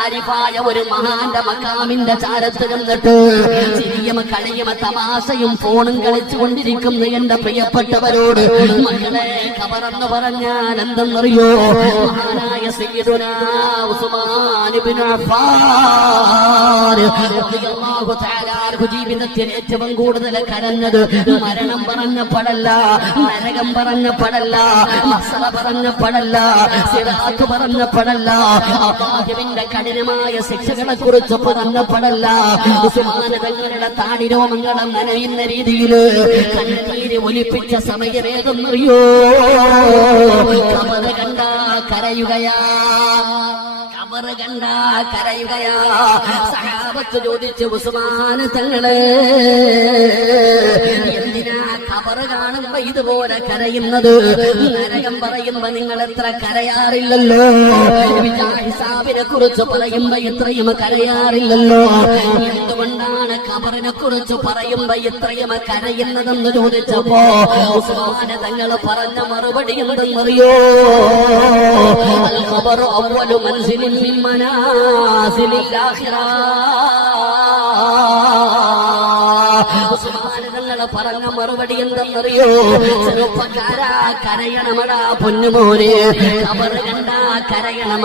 ആരിഫായ ഒരു മഹാന്റെ മക്കാമിന്റെ ചാരത്ത് കണ്ടിട്ട് ചിരിയും കളിയും തമാശയും ഫോണും കളിച്ചുകൊണ്ടിരിക്കുന്ന എന്റെ പ്രിയപ്പെട്ടവരോട് മക്കളെ ഖബറെന്ന് പറഞ്ഞാൽ എന്തെന്നറിയോ? മഹാനായ സയ്യിദുനാ ഉസ്മാൻ ഇബ്നു അഫ്ഫാൻ റളിയല്ലാഹു തആല അൻഹു ജീവിതത്തിൽ ഏറ്റവും കൂടുതൽ കരഞ്ഞത് മരണം പറഞ്ഞപ്പോഴല്ല, നരകം പറഞ്ഞപ്പോഴല്ല, മസ്അല പറഞ്ഞപ്പോഴല്ല, സിറാത്ത് പറഞ്ഞപ്പോഴല്ല, അല്ലാഹുവിന്റെ കഠിനമായ ശിക്ഷകളെ കുറിച്ച് പറഞ്ഞപ്പോഴല്ല. ഉസ്മാൻ തങ്ങളുടെ താടിരോമങ്ങളെ നനയുന്ന രീതിയിൽ കണ്ണീര് ഒലിപ്പിച്ച സമയമേതെന്നറിയോ? ഖബർ കണ്ട കരയുകയാ, ഖബർ കണ്ട കരയുകയാ. സഹാബത്ത് ചോദിച്ചു, ഉസ്മാൻ തങ്ങളെ എന്തിനാ ഖബർ കാണുമ്പോ ഇതുപോലെ കരയുന്നത്? നരകം പറയുമ്പോ നിങ്ങൾ എത്ര കരയാറില്ലല്ലോ, ഹിസാബിനെ കുറിച്ച് പറയുമ്പോ ഇത്രയും കരയാറില്ലല്ലോ, എന്തുകൊണ്ടാണ് ഖബറിനെ കുറിച്ച് പറയുമ്പോ ഇത്രയും കരയുന്നതെന്ന് ചോദിച്ചപ്പോ ഉസ്മാൻ തങ്ങൾ പറഞ്ഞ മറുപടി എന്തെന്നറിയോ? അൽ ഖബറു അവ്വലു മൻസിലിൻ മിൻ മനാസിലിൽ ആഖിറ. ഉസ്മാനങ്ങൾ പറഞ്ഞ മറുപടി എന്തെന്നറിയോ? ചെറുപ്പക്കാരാ, കരയണമടാ പൊന്നുമോനെ, ഖബർ കണ്ടാ കരയണം.